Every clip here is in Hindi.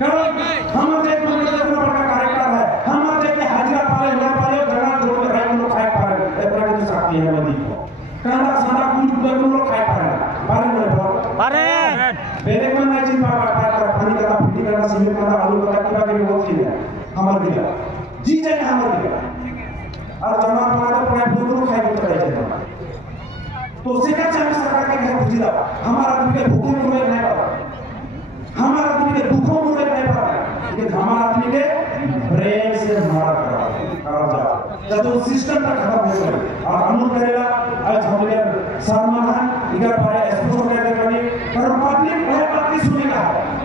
कारण हमारे एक बड़ा कैरेक्टर है, हमारे के हाजिरा पाले ना पाले जगह जोड़ के हम लोग खाए पारे इतना की शक्ति है मदी को कारण सारा कुछ हम लोग खाए पारे पारे बेरे में नहीं चिंता कर पानी का फिटी का सीमेंट का आलू का किबा के बहुत चीज है हमारे दिया जी जाए हमारे दिया और जमा पाना तो पूरा पूरा खाए तो रह जाए तो सिखा चाहे सरकार के घर बुझिला हमारा आदमी के भूखे मुरे नहीं पाता हमारा आदमी के दुखों मुरे नहीं पाता लेकिन हमारा आदमी के ब्रेन से मारा करा जाता जब तो सिस्टम का खत्म हो गया और अमूल करेगा आज हमने सलमान है इधर भाई एक्सपोजर करने वाली पर पब्लिक वह बात नहीं सुनेगा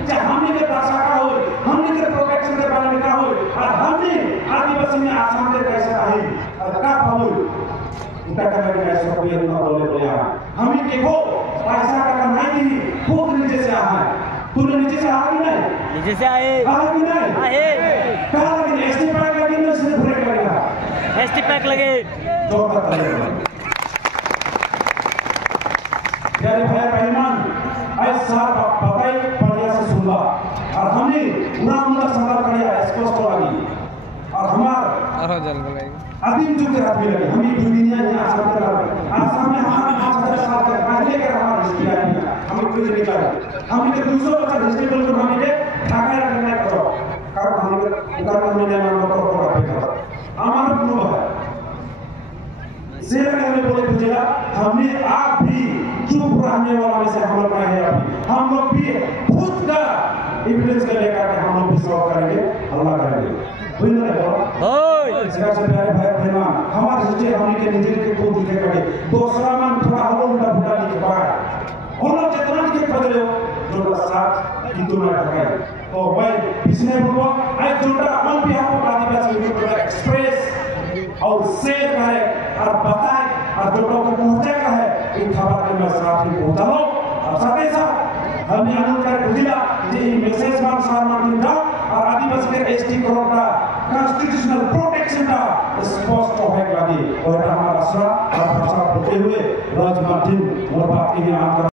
चाहे हमने के भाषा का हो हमने के प्रोटेक्शन के बारे में क्या हो और हमने आदिवासी में आसाम के कैसे आई और क्या पाओ इतना करने के ऐसे कोई ना बोले तो यार हमें देखो पैसा का नहीं खुद नीचे से आया है तूने नीचे से आया नहीं नीचे से आए नहीं आए कहा लेकिन एसटी पैक लगी ना सिर्फ ब्रेक लगेगा एसटी पैक लगे तो करेगा यार भाई बहमान ऐसा बताई पढ़िया से सुनला और हमने पूरा मुद्दा संदर्भ करिया स्पष्ट लगी और हमार आदिम युग के रात में लगे हम ये दुनिया में आसाम के लगे आसाम में हमारा 5000 साल तक पहले के हमारा हिस्ट्री है हमें कोई नहीं करा हम के 200 बच्चा हिस्ट्री बोल कर हमें ढाका रखना करो कारण हम के उधर में नहीं मानो तो करो हमारा अनुभव है शेर ने हमें बोले बुझेगा हमने आप भी चुप रहने वाला में से हम लोग है अभी हम लोग भी खुद का एविडेंस के लेकर के हम लोग भी सॉल्व करेंगे अल्लाह करेंगे बुझ रहे हो इसका से प्यारे भाई बहन हमारे हिस्ट्री हमने के निजी के खुद लिखे करेंगे दूसरा मन थोड़ा हम उल्टा पुल्टा लिख पाए हम लोग जितना लिखे बदले हो जो साथ हिंदू में रखे तो भाई इसने बोला आज जोड़ा हम भी आपको आदिवासी यूट्यूब एक्सप्रेस और शेयर करे और बताए और जो लोग पहुंचेगा है इन खबर के मैं साथ ही पहुंचा लो और साथ ही साथ हमने अनुरोध कर बुझिला जे मेसेज मान सामान दिंदा और आदिवासी के एसटी करोड़ का कॉन्स्टिट्यूशनल प्रोटेक्शन का स्पष्ट होने लगी और हमारा आशा और प्रसार होते हुए राजमार्टिन और बाकी में